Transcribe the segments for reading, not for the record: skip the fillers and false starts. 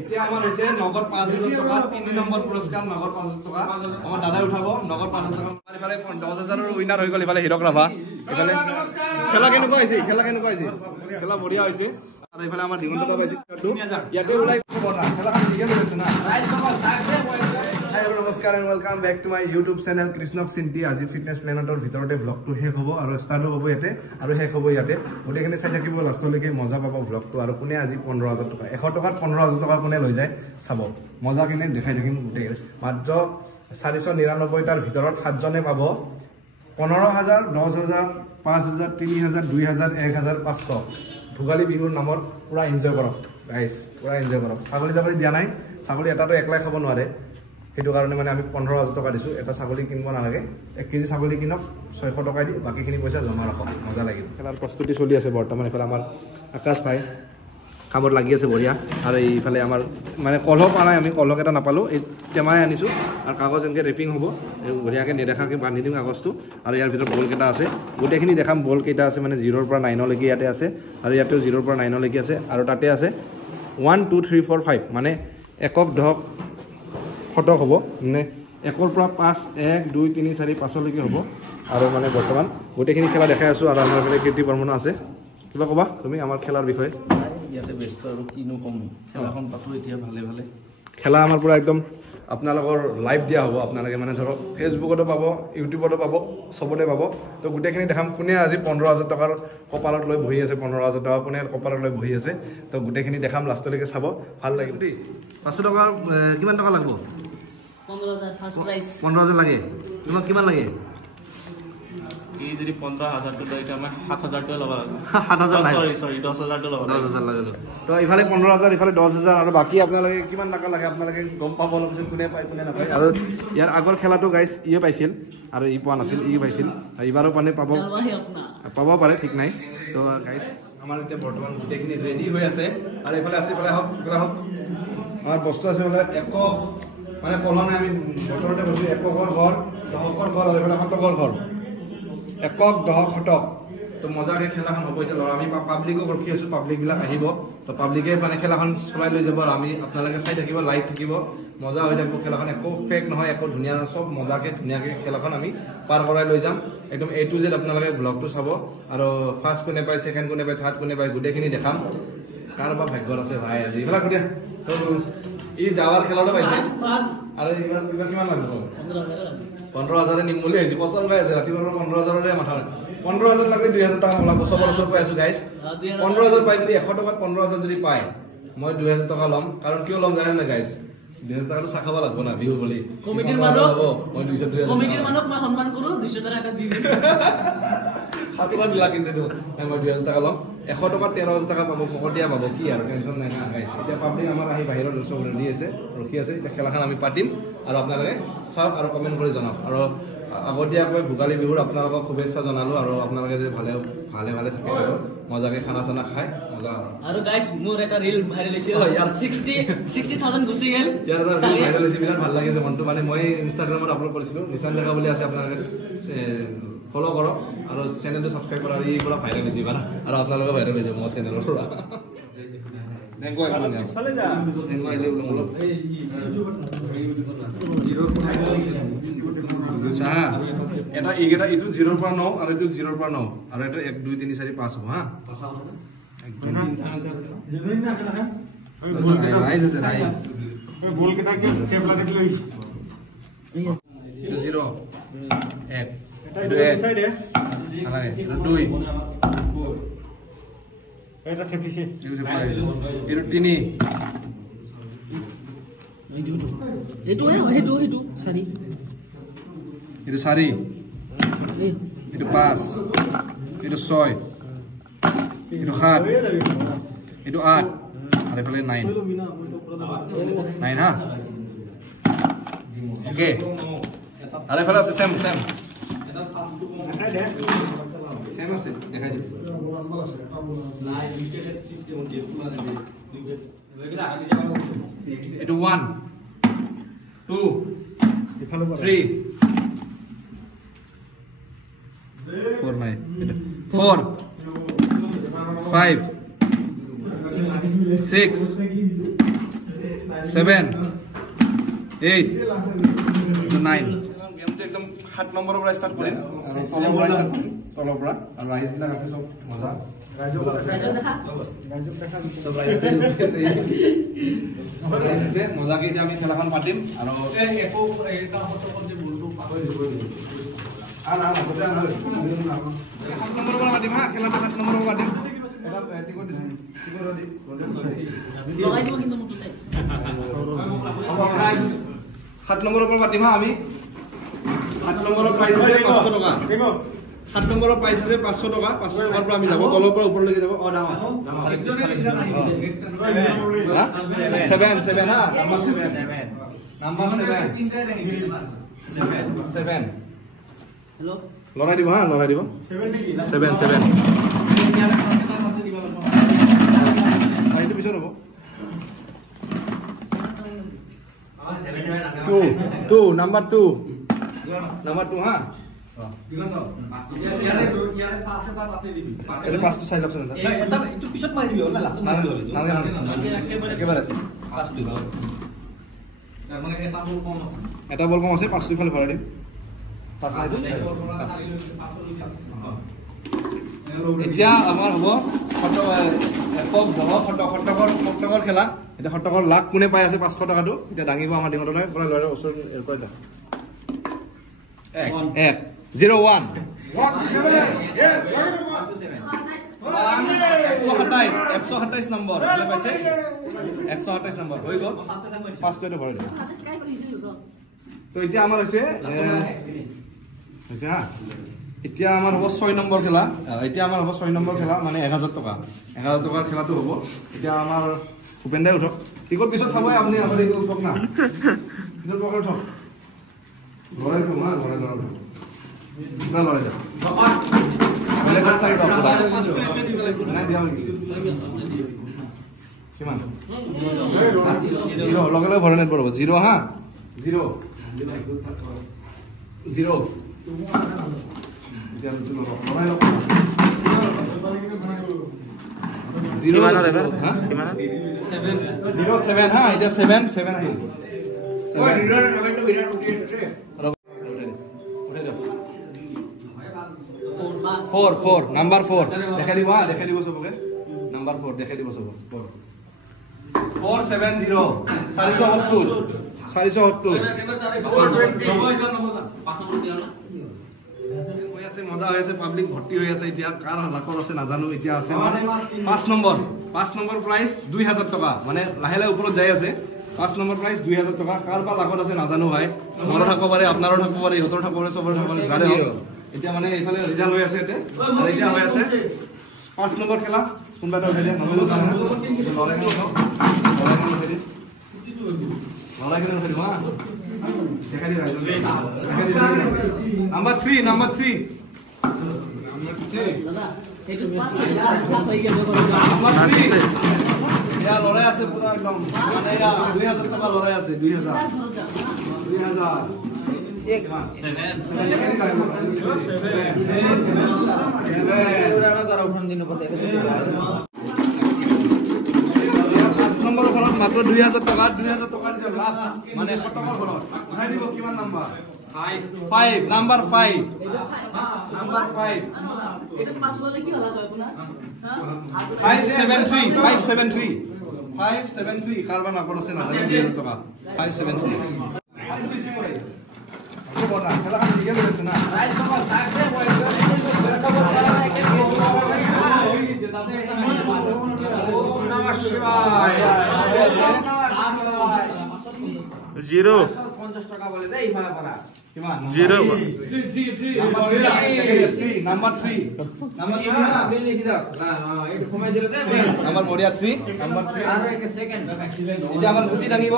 এতিয়া আমাৰ হৈছে নগদ 5000 টকা 3 নম্বৰ পুৰস্কাৰ নগদ 5000 টকা আমাৰ দাদাই উঠাব নগদ 5000 টকা ইফালে 10000 ৰ উইনাৰ হৈ গ'ল ইফালে হিৰক ৰাভা ইফালে খেলা কেনেকুৱা হৈছে খেলা বঢ়িয়া হৈছে আৰু ইফালে আমাৰ দিগন্ত দাদা পাইছে ইয়াতে ওলাই খবৰ না খেলাখন ঠিকে গৈছে না হাই নমস্কাৰ and welcome back to my YouTube channel কৃষ্ণক চিন্তি আজি ফিটনেছ প্লেনেটৰ ভিতৰতে ব্লগটো শেষ হ'ব আৰু ষ্টাৰ্ট হ'ব ইয়াতে আৰু শেষ হ'ব ইয়াতে গোটেইখিনি চাই থাকিব লাষ্টলৈকে মজা পাব ব্লগটো আৰু কোনে আজি 15000 টকা 100 টকাত 15000 টকা কোনে লৈ যায় চাব মজাখিনি দেখাই থাকিম গোটেই মাত্ৰ 499 টাৰ ভিতৰত 7 জনে পাব 15000 10000 5000 3000 2000 1500 ভোগালী বিহুৰ নামত পুৰা এনজয় কৰক গাইজ পুৰা এনজয় কৰক ছাগলী দিয়া নাই ছাগলী এটাতো একলাই খাব নোৱাৰে সেইটো কাৰণে মানে আমি 15000 টকা দিছোঁ এটা ছাগলী কিনিব নালাগে 1 কেজি ছাগলী কিনক 600 টকা দি বাকীখিনি পইচা জমা ৰাখক মজা লাগিব খেলাৰ প্ৰস্তুতি চলি আছে বৰ্তমান এফালে আমাৰ আকাশ ভাই কামত লাগি আছে বঢ়িয়া আৰু এইফালে আমাৰ মানে কলহ পা নাই আমি কলহ এটা নাপালোঁ এই টেমাই আনিছোঁ আৰু কাগজ এনেকৈ ৰেপিং হ'ব বঢ়িয়াকৈ নেদেখাকৈ বান্ধি দিম কাগজটো আৰু ইয়াৰ ভিতৰত বল কেইটা আছে গোটেইখিনি দেখাম বল কেইটা আছে মানে 0 পৰা 9 লৈকে ইয়াতে আছে আৰু ইয়াতেও 0 পৰা 9 লৈকে আছে আৰু তাতে আছে 1 2 3 4 5 মানে একক ধক ফটক হ'ব মানে 1 পৰা 5 1 2 3 4 5 লৈকে হ'ব আৰু মানে বৰ্তমান গোটেইখিনি খেলা দেখাই আছোঁ আৰু আমাৰ ফালে কীৰ্তি বৰ্মন আছে কিবা ক'বা তুমি আমাৰ খেলাৰ বিষয়ে ইয়াতে ব্যস্ত আৰু কিনো কম খেলাখন পাছোঁ এতিয়া ভালে খেলা আমাৰ পুৰা একদম আপোনালোকৰ লাইভ দিয়া হ'ব আপোনালোকে মানে ধৰক ফেচবুকতো পাব ইউটিউবতো পাব চবতে পাব তো গোটেইখিনি দেখাম কোনে আজি 15000 টকাৰ কপালত লৈ বহি আছে 15000 টকা কোনে কপালত লৈ বহি আছে তো গোটেইখিনি দেখাম লাষ্টলৈকে চাব ভাল লাগিব দেই 500 টকা কিমান টকা লাগিব 15000 ফাৰ্ষ্ট প্ৰাইজ 15000 লাগে তোমাক কিমান লাগে এই যদি 15000 টকা এটা মই 7000 টকা ল'ব লাগে 7000 সৰি 10000 টকা ল'ব 10000 লাগে তো ইফালে 15000 ইফালে 10000 আৰু বাকি আপোনালোকে কিমান টকা লাগে আপোনালোকে গম পাব অলপ পিছত কোনে পায় কোনে নাপায় আৰু ইয়াৰ আগৰ খেলাটো গাইছ ইয়ে পাইছিল আৰু ই পোৱা নাছিল ই পাইছিল এইবাৰো পানে পাব পাৰে ঠিক নাই তো গাইছ আমাৰ এতিয়া বৰ্তমান গোটেইখিনি ৰেডি হৈ আছে আৰু এইফালে আছে পেলাই হওক আমাৰ বস্তু আছে বোলে একক মানে কলনে আমি বতৰতে বস্তু এককৰ ঘৰ দহকৰ ঘৰ আৰু এইফালে শতকৰ ঘৰ একক দহক শতক তো মজাকৈ খেলাখন হ'ব এতিয়া ল'ৰা আমি পাব্লিকক ৰখি আছোঁ পাব্লিকবিলাক আহিব তো পাব্লিকে মানে খেলাখন চলাই লৈ যাব আৰু আমি আপোনালোকে চাই থাকিব লাইভ থাকিব মজা হৈ থাকিব খেলাখন একো ফেক নহয় একো ধুনীয়া চব মজাকৈ ধুনীয়াকৈ খেলাখন আমি পাৰ কৰাই লৈ যাম একদম A to Z আপোনালোকে ব্লগটো চাব আৰু ফাৰ্ষ্ট কোনে পায় ছেকেণ্ড কোনে পায় থাৰ্ড কোনে পায় গোটেইখিনি দেখাম কাৰোবাৰ ভাগ্যত আছে ভাই আজি এইবিলাক সুধিয়া ই যাৱাৰ খেলাটো পাইছে আৰু এইবাৰ কিমান লাগিব 15000 নিম বুলি আহিছে পচন্দ হৈ আছে ৰাতিপুৱাৰ 15000ৰে মাথা 15000 লাগিলে 2000 টকা ওলাব চবৰ ওচৰত কৈ আছোঁ গাইছ 15000 পাই যদি 100 টকাত 15000 যদি পায় মই 2000 টকা ল'ম কাৰণ কিয় ল'ম জানে না গাইছ 2000 টকাটো চাখাব লাগব না বিহু বুলি কমিটিৰ মানুহ মই 200 কমিটিৰ মানুহক মই সন্মান কৰোঁ 200 টকা এটা দি দিম সাতটা দিলা কিন্তু মই 2000 টকা ল'ম 100 টকাত 13000 টকা পাব পকতিয়া পাব কি আৰু টেনশ্যন নাই না গাইছ এতিয়া পাব্লিক আমাৰ আহি বাহিৰত ওচৰ ৰেডি আছে ৰখি আছে এতিয়া খেলাখন আমি পাতিম আৰু আপোনালোকে চাওক আৰু কমেণ্ট কৰি জনাওক আৰু আগতীয়াকৈ ভোগালী বিহুৰ আপোনালোকক শুভেচ্ছা জনালোঁ আৰু আপোনালোকে যে ভালে থাকে আৰু মজাকৈ খানা চানা খাই মজা আৰু গাইছ মোৰ এটা ৰিল ভাইৰেল হৈছে ইয়াৰ 60000 গুচি গ'ল ইয়াৰ এটা ৰিল ভাইৰেল হৈছে বিৰাট ভাল লাগিছে মনটো মানে মই ইনষ্টাগ্ৰামত আপলোড কৰিছিলোঁ নিচান ডেকা বুলি আছে আপোনালোকে ফ'ল' কৰক আৰু চেনেলটো ছাবস্ক্ৰাইব কৰক আৰু এই পৰা ভাইৰেল হৈছে মানে আৰু আপোনালোকে ভাইৰেল হৈছে মোৰ চেনেলৰ পৰা এটা এইকেইটা এইটো 0 পৰা 9 আৰু এইটো 0 পৰা 9 আৰু এটা 1 2 3 4 5 হ'ব হা একদম ৰাইজ আছে ৰাইজ বল কেটা কি টেবলা দেখলে এইটো 0 1 এইটো 1 সাইডে নালাগে এইটো 2 এটা টেপলিছে এইটো 3 এইটো সৰি itu 4 itu 5 itu 6 itu 7 itu 8 ada pala 9 ha oke ada pala same আছে দেখাই দিম itu 1 2 3 4 9 4 5 6 7 8 9 গেমটো একদম 7 নম্বৰৰ পৰা ষ্টাৰ্ট কৰিম আৰু তলৰ পৰা আৰু ৰাইজ বিলাক আছে সব মজা ৰাইজক দেখা সব ৰাইজ আছে মজাকে এতিয়া আমি খেলাখন পাতিম আৰু একো এটা হতকত যে বলটো পাহৰি দিব আনা হতে আনা 7 নম্বৰ পৰা পাতিম হা খেলাটো 7 নম্বৰ পৰা পাতিম এটা টিকট দিছি টিকট দি লগাই দিব কিন্তু মুটু নাই 7 নম্বৰৰ পৰা পাতিম হা আমি 7 নম্বৰৰ প্ৰাইজ আছে 500 টকা 7 নম্বৰৰ প্ৰাইজ আছে 500 টকা 500 টকাৰ পৰা আমি যাব তলৰ পৰা ওপৰলৈকে যাব ডাঙৰ 7 হা নাম্বাৰ 7 হেল্ল লৰাই দিব হা লৰাই দিব 7 আইটো পিছত হ'ব 2 নাম্বাৰ 2 হা এটা পাঁচটো চাই লওকচোন এটা এইটো পিছত মাৰি দিবি না লাষ্ট মাৰি দিবি একেবাৰে পাঁচটো মানে এটা বল কম আছে পাঁচটো ফালে ভৰাই দিম পাঁচ নাই এতিয়া আমাৰ হ'ব সত্তৰ খেলা এতিয়া সত্তৰ লাখ কোনে পাই আছে 500 টকাটো এতিয়া দাঙিব আমাৰ ডিঙৰ পৰা ল'ৰা ওচৰত এৰকৈ দা 1 0 1 127 নম্বৰ কোনে পাইছে 127 নম্বৰ হৈ গ'ল পাঁচটো এটা ভৰাই দিম তো এতিয়া আমাৰ হৈছে হা এতিয়া আমাৰ হ'ব 6 নম্বৰ খেলা এতিয়া আমাৰ হ'ব 6 নম্বৰ খেলা মানে 1000 টকা 1000 টকাৰ খেলাটো হ'ব এতিয়া আমাৰ ভূপেন দাই উঠক টিকট পিছত চাবই আপুনি আপুনি উঠক না পিছত পকেট উঠক লৰাই দিম হা লৰাই যাওক না লৰাই যাওক বেলেগ চাইড অফ কৰা নাই দিয়া হৈ গৈছে কিমান 0 লগে লগে ভৰাই নেট বঢ়াব 0 হা 0 এতিয়া লৰাই লওক 0 হা কিমান 07 হা এটা 7 আহিল 4 নাম্বাৰ 4 দেখাই দিব সবকে নাম্বাৰ 4 দেখাই দিব সবকে 470 470 মজা হৈ আছে পাব্লিক ভৰ্তি হৈ আছে এতিয়া কাৰ লাকত আছে নাজানো এতিয়া আছে 5 নম্বৰ প্ৰাইজ 2000 টকা মানে লাহে লাহে ওপৰত যাই আছে 5 নম্বৰ প্ৰাইজ 2000 টকা কাৰ বা লাকত আছে নাজানো ভাই মোৰো থাকিব পাৰে আপোনাৰো থাকিব পাৰে ইহঁতৰ থাকিব পাৰে চবৰে থাকিব পাৰে জানে এতিয়া মানে এইফালে ৰিজাল্ট হৈ আছে এতিয়া হৈ আছে 5 নম্বৰ খেলা কোনবা এটা উঠাই দিয়া নহ'লে লৰাই কেনে উঠাই দিম হা দেখাই দিবা নাম্বাৰ 3 দাদা এইটো পাঁচ হৈ গেল ইয়া লৰাই আছে পুৰা একদম 2000 টকা লৰাই আছে 2000 एक 7 নম্বৰ ঘৰত মাত্ৰ 2000 টকা লাষ্ট মানে 100 টকাৰ ঘৰত উঠাই দিব কিমান নাম্বাৰ 5 নাম্বাৰ 5 এটা পাস করলে কি হলা কয় আপনা 573 কারবার নাম্বার আছে না 2000 টাকা 573 বড়া খেলা খালি দিকে গেছে না রাইট কল সাকরে নমঃ শিবায় 0 50 টাকা বলে দেই ভাড়া পালা কিমান 0 নাম্বার 3 লিখি দাও একটু কমাই দিলে দে নাম্বার বড়িয়া 3 নাম্বার 3 আর এক সেকেন্ড এটা আমার গুটি ডাঙিব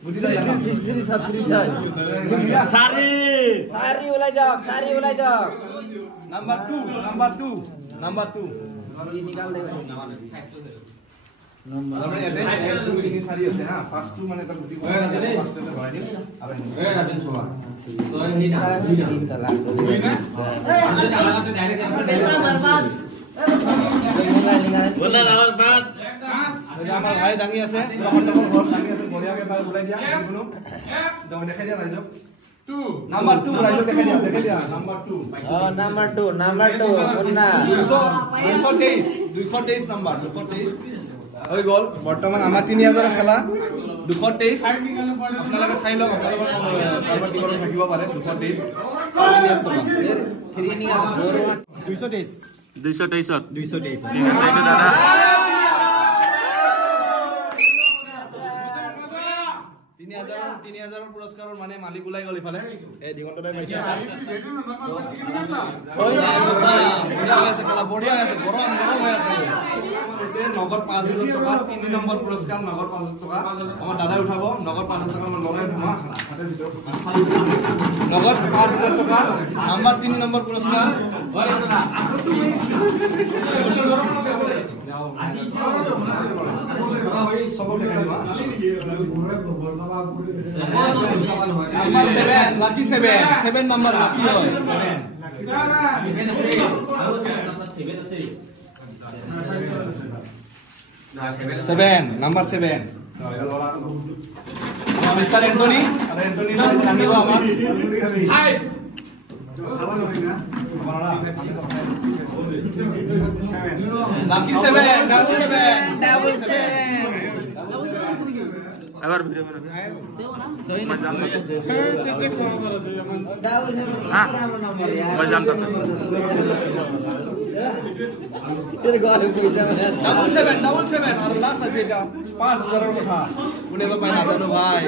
গুটি সারি ওলাই যাও নাম্বার 2 নিকাল দে নাম্বার এতে এই সারি আছে হ্যাঁ ফার্স্ট টু মানে তা গুটি ফার্স্ট তে ভরাই দিন আর এই রাজেন ছোয়া তো এই তিনটা লাখ ওই না এই আলাদা ডাইরেক্ট पैसा बर्बाद ए बोला रावल पाँच আমাৰ ভাই ডাঙি আছে পুৰা সন্দেহৰ ঘৰ ডাঙি আছে বঢ়িয়াকে তাৰ ওলাই দিয়া কোনো দম দেখাই দিয়া ৰাইজক 2 নাম্বাৰ 2 ৰাইজক দেখাই দিয়া নাম্বাৰ 2 নাম্বাৰ 2 মুন্না 223 নাম্বাৰ 223 হৈ গ'ল বৰ্তমান আমাৰ 3000 খেলা 223 আপোনালোকে চাই লওক আপোনালোকৰ কাৰোবাৰ টিকট থাকিব পাৰে 223 223 ঠিক আছে এইটো দাদা তিনি হাজাৰৰ পুৰস্কাৰৰ মানে মালিক ওলাই গ'ল ইফালে এই দিগন্তদাই পাইছে বঢ়িয়া আছে গৰম হৈ আছে নগদ 5000 টকা 3 নম্বৰ পুৰস্কাৰ নগদ 5000 টকা আমাৰ দাদাই উঠাব নগদ 5000 টকা মই লগাই ধুমা নগদ 5000 টকা নাম্বাৰ 3 নম্বৰ পুৰস্কাৰ Number 7, lucky 7 number lucky hoy 7 number 7 Mr. Anthony nangibo amar lucky 7 এবার ভিডিও করে মজাম তো double 7 আর লাস্ট আছে এটা 5000 এর কথা কোনে বা পাই না জানো ভাই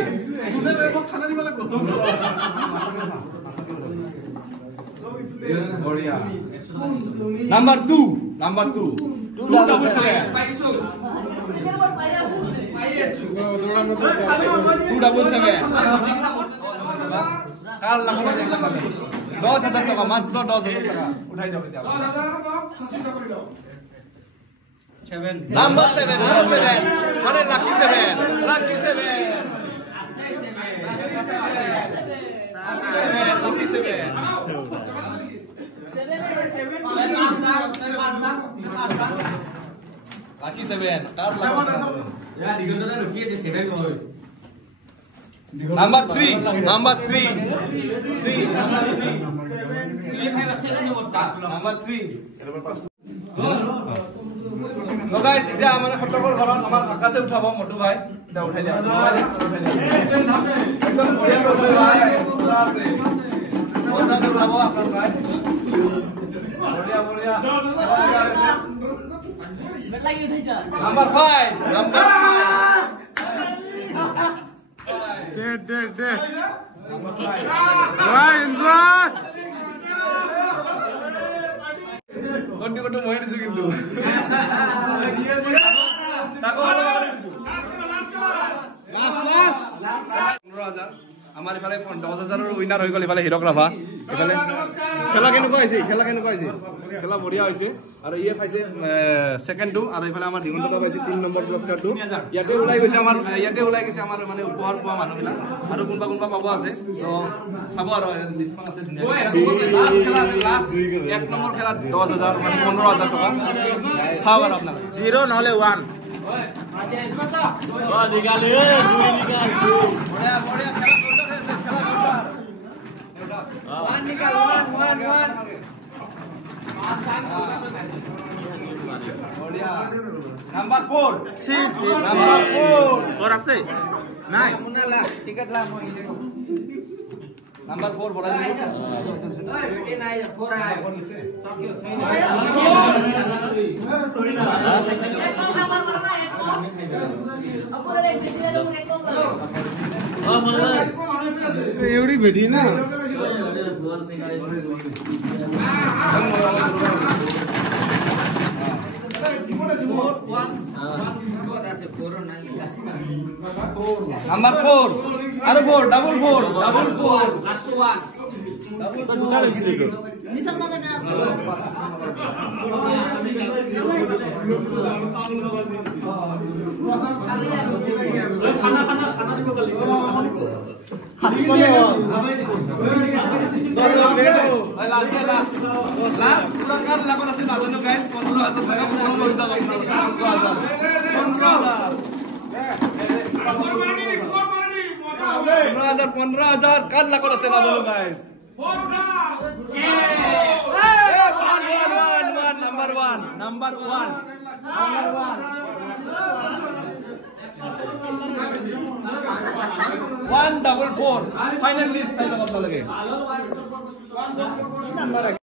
কোনে বেব খানা দিবা লাগো বড়িয়া নাম্বার 2 double 7 কার লাগবে 10000 টাকা মাত্র 10000 টাকা উঠাই যাবে 7 নাম্বার 7 মানে লাকি 7 লাকি 7 লাকি 7 কার লাগবে Ya, digontoda rookie আছে 7 কই Number 3 number 3 number 3 No guys এটা মানে ফটকৰ ঘৰত আমাৰ আকাশে উঠাব মটু ভাই এটা উঠাই দিয়া একদম বঢ়িয়া কৰিব ভাই পুৰা আছে মজা কৰিব আকাশ ভাই বঢ়িয়া বেলাগি উঠাইছা number 5 number 5 number 5 ওই ইনসান কোনটি কোনটি মই দিছো কিন্তু তাকো ভালো করে দিছো লাস্ট 15000 আমার এখানে 10000 এর উইনার হই গল এখানে হিরক রাভা এখানে খেলা কেনেকুৱা হৈছে খেলা বঢ়িয়া হৈছে আৰু ইয়ে পাইছে সেকেন্ড টু আৰু এখানে আমাৰ দিগন্তটা পাইছে 3 নম্বৰ পুৰস্কাৰটো ইয়াতে ওলাই গৈছে আমাৰ মানে উপহাৰ পোৱা মানুহবিলা আৰু কোনবা পাব আছে তো চাব আৰু ডিসকাউন্ট আছে ধুনীয়া লাস্ট 1 নম্বৰ খেলা 10000 মানে 15000 টকা চাও আৰু আপোনালোকে 0 নহলে 1 নিকালে বঢ়িয়া খেলা Number 4 number 4 और আছে নাই টিকেট লা মই number 4 বড় দিন ওই বেটি নাই 4 আয় চকিও छैन সরি না আমার মারনা এক বেশি হলো এক কম एवढी भेटी ना Number 4 अरे 4 double 4 last one নিশান দাদা না খানা দিব গলি লাষ্ট দে লাষ্ট লাষ্ট পুৰা কাল লাগত আছে নাজানো গাইস 15000 টাকা পুৰা লৈ যাওক আপোনালোকে 15000 কাল লাগত আছে নাজানো guys number one 144 final list চাই লওক আপোনালোকে